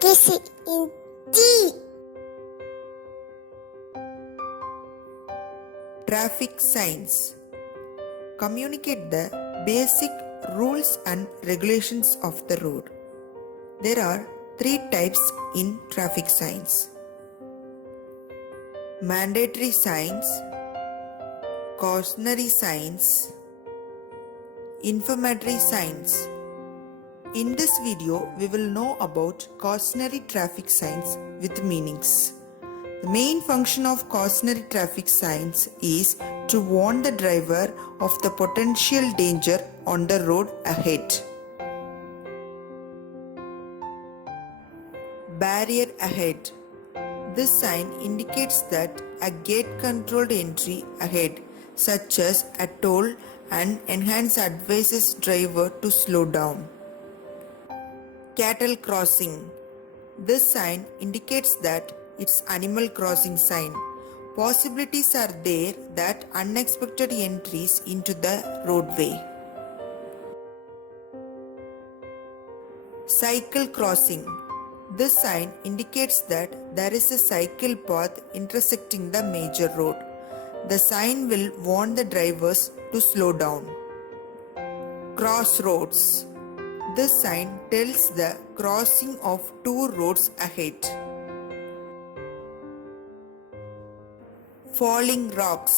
kiss it in tea. Traffic signs communicate the basic rules and regulations of the road. There are three types in traffic signs: mandatory signs, cautionary signs, informatory signs. In this video, we will know about cautionary traffic signs with meanings. The main function of cautionary traffic signs is to warn the driver of the potential danger on the road ahead. Barrier ahead. This sign indicates that a gate-controlled entry ahead, such as a toll and enhance advises driver to slow down. Cattle crossing. This sign indicates that it's animal crossing sign. Possibilities are there that unexpected entries into the roadway. Cycle crossing. This sign indicates that there is a cycle path intersecting the major road. The sign will warn the drivers to slow down. Crossroads. This sign tells the crossing of two roads ahead. Falling rocks.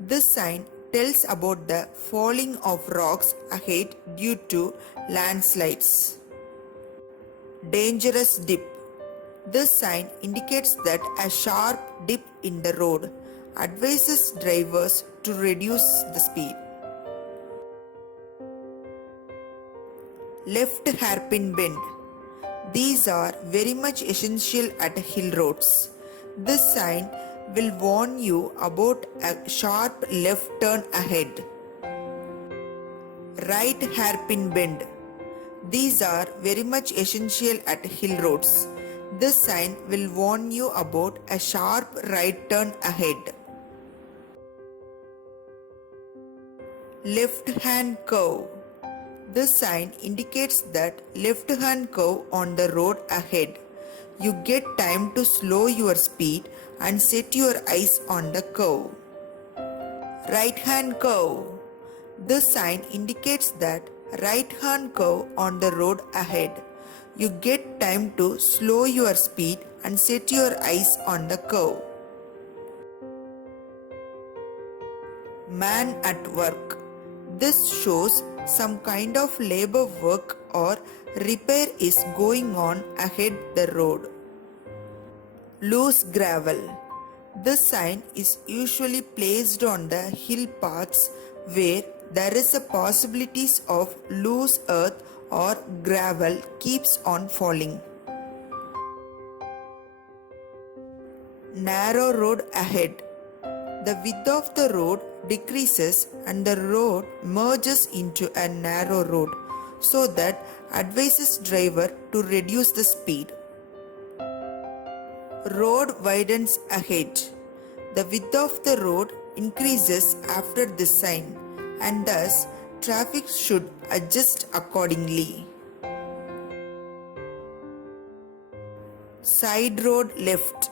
This sign tells about the falling of rocks ahead due to landslides. Dangerous dip. This sign indicates that a sharp dip in the road advises drivers to reduce the speed. Left hairpin bend. These are very much essential at hill roads. This sign will warn you about a sharp left turn ahead. Right hairpin bend. These are very much essential at hill roads. This sign will warn you about a sharp right turn ahead. Left hand curve. This sign indicates that left hand curve on the road ahead. You get time to slow your speed and set your eyes on the curve. Right hand curve. This sign indicates that right hand curve on the road ahead. You get time to slow your speed and set your eyes on the curve. Man at work. This shows some kind of labor work or repair is going on ahead the road. Loose gravel. This sign is usually placed on the hill paths where there is a possibilities of loose earth or gravel keeps on falling. Narrow road ahead. The width of the road decreases and the road merges into a narrow road so that advises driver to reduce the speed. Road widens ahead. The width of the road increases after this sign and thus traffic should adjust accordingly. Side road left.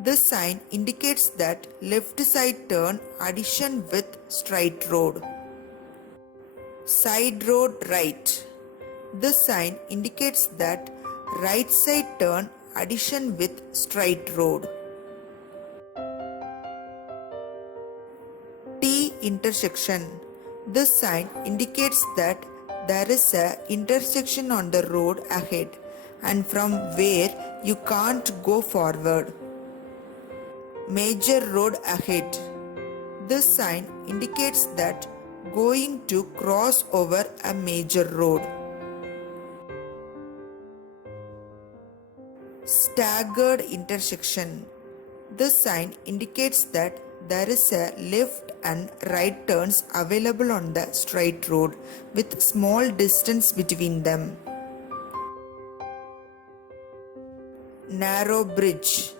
This sign indicates that left side turn addition with straight road. Side road right. This sign indicates that right side turn addition with straight road. T intersection. This sign indicates that there is a intersection on the road ahead and from where you can't go forward. Major road ahead. This sign indicates that going to cross over a major road. Staggered intersection. This sign indicates that there is a left and right turns available on the straight road with small distance between them. Narrow bridge.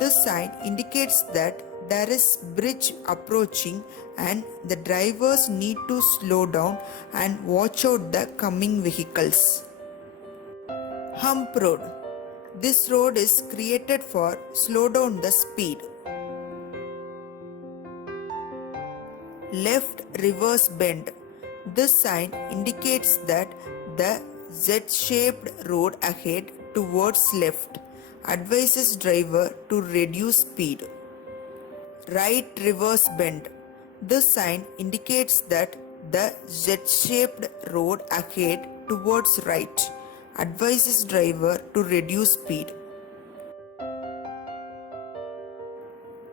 This sign indicates that there is bridge approaching and the drivers need to slow down and watch out the coming vehicles. Hump road. This road is created for slow down the speed. Left reverse bend. This sign indicates that the Z-shaped road ahead towards left advises driver to reduce speed. Right reverse bend. This sign indicates that the Z-shaped road ahead towards right advises driver to reduce speed.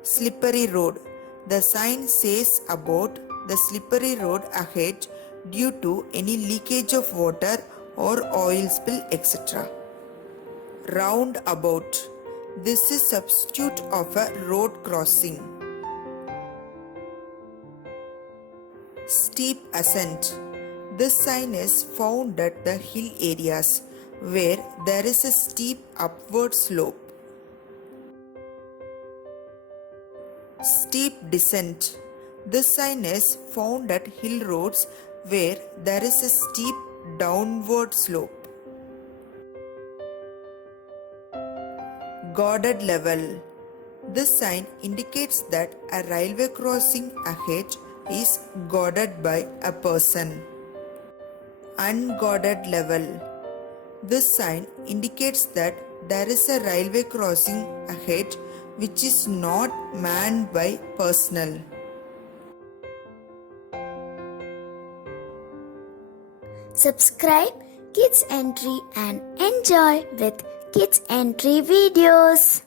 Slippery road. The sign says about the slippery road ahead due to any leakage of water or oil spill, etc. Roundabout. This is substitute of a road crossing. Steep ascent. This sign is found at the hill areas where there is a steep upward slope. Steep descent. This sign is found at hill roads where there is a steep downward slope. Guarded level. This sign indicates that a railway crossing ahead is guarded by a person. Unguarded level. This sign indicates that there is a railway crossing ahead which is not manned by personnel. Subscribe Kids Entry and enjoy with Kids Entry videos.